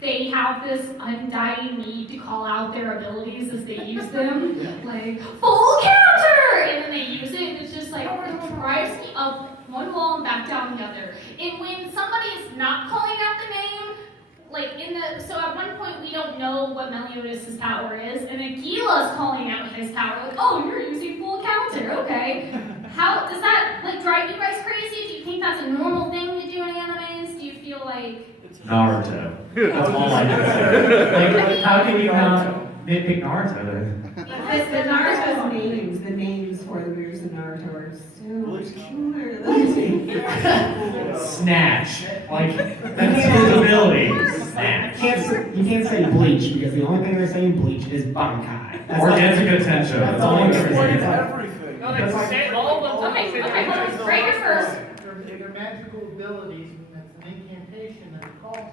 they have this undying need to call out their abilities as they use them, like full counter, and then they use it, and it's just like it drives me up one wall and back down the other. And when somebody is not calling out the name, so at one point we don't know what Meliodas' power is, and then Gila's calling out his power, like, oh, you're using full counter, okay. How does that drive you guys crazy? Do you think that's a normal thing to do in animes? Do you feel like Naruto? That's all I know. Like, how can you not nitpick Naruto then? Because the Naruto's names, the names for the moves in Naruto are so killer. Snatch. Like, that's his ability. Snatch. You can't say bleach because the only thing they say in bleach is bankai. Or Nezuko Tensho. That's all I'm That's saying. Everything. No, they say all of them. Okay, hold on. Right here first. They're magical abilities, and that's an incantation that it calls.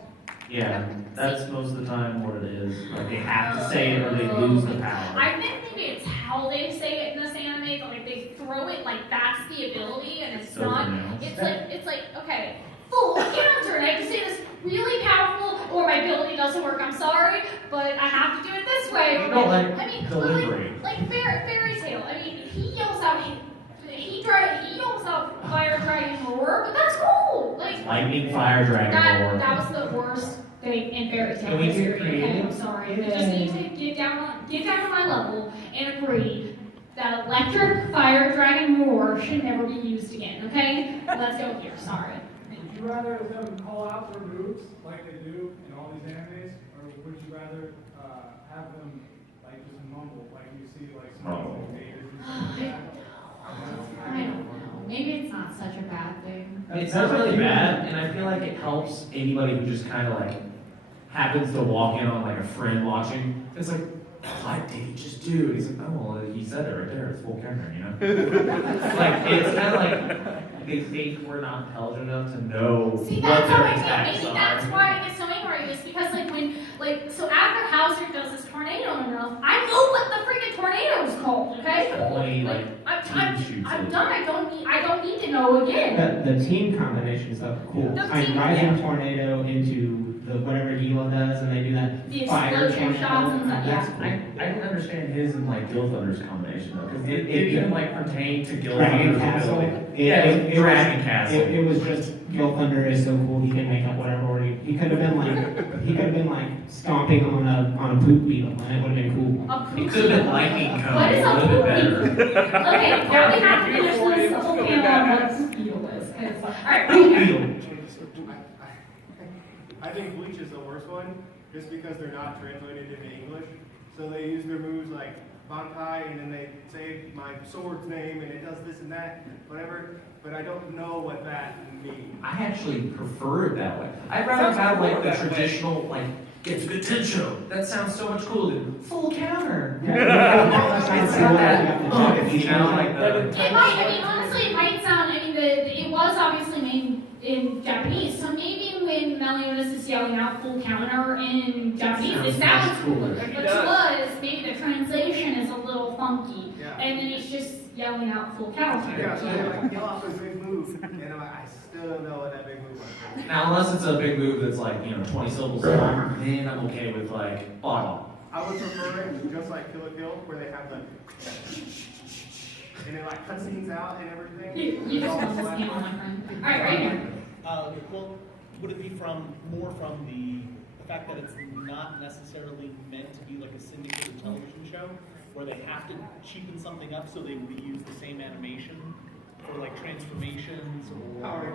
Yeah, that's most of the time what it is. Like, they have to say it or they lose the power. I think maybe it's how they say it in this anime, but they throw it like that's the ability, and it's So not. pronounced. It's like okay, full counter, and I have to say this really powerful, or my ability doesn't work. I'm sorry, but I have to do it this way. You don't like I mean, delivery. like fairy tale. I mean, he yells out. He yells out fire dragon roar, but that's cool. Like Lightning, fire, dragon, roar. that was the worst thing in fairy tale Can we get history. Okay, creative? I'm sorry. I just need to get down to my level and agree that electric fire dragon roar should never be used again. Okay, let's go here. Sorry. Would you rather them call out their moves like they do in all these animes, or would you rather have them just mumble like you see some of the invaders and stuff like that? I don't know. Maybe it's not such a bad thing. It's not really bad, and I feel like it helps anybody who just kind of happens to walk in on a friend watching. It's like, what did he just do? He's like, oh, well, he said it right there. It's full camera, you know? It's kind of they think we're not intelligent enough to know See, what that's how their I attacks think. Maybe are. that's why I get so angry. Is because so after Hauser does this tornado enough, I know what the freaking tornado is called. Okay. Only I'm team shoots I'm it. done. I don't need to know again. The team combination stuff is cool. The I team, Rising Tornado into the whatever Gila does, and they do that The fire explosion tornado. shots and stuff. That's Yeah. cool. I didn't understand his and Gil Thunder's combination though, because it didn't pertain to Gil Dragon Thunder's Castle. ability. Dragon Castle. It was just Gil Thunder is so cool. He can make up whatever word he could have been stomping on a poop beetle, and it would have been cool. A It poop could have been beetle. lightning cone. What is It a would have been poop better. beetle? Okay, now we have to finish this whole panel on what a poop beetle is. Alright, right here. I think Bleach is the worst one, just because they're not translated into English. So they use their moves like Bankai, and then they say my sword's name, and it does this and that, whatever. But I don't know what that means. I actually prefer it that way. I'd rather have the traditional get to good tensho. That sounds so much cooler than full counter. Yeah. It might, honestly, it might sound, it was obviously made in Japanese, so maybe when Meliodas is yelling out full counter in Japanese, it sounds cooler. But to us, maybe the translation is a little funky, and then he's just yelling out full counter. Yeah, so they're yell off this big move, and I'm I still don't know what that big move was. Now, unless it's a big move that's 20 syllables long, then I'm okay with bottle. I would prefer it just like Kill la Kill, where they have the and it cutscenes out and everything. You just want this panel, my friend. Alright, right here. Well, would it be more from the fact that it's not necessarily meant to be like a syndicated television show, where they have to cheapen something up so they reuse the same animation for transformations or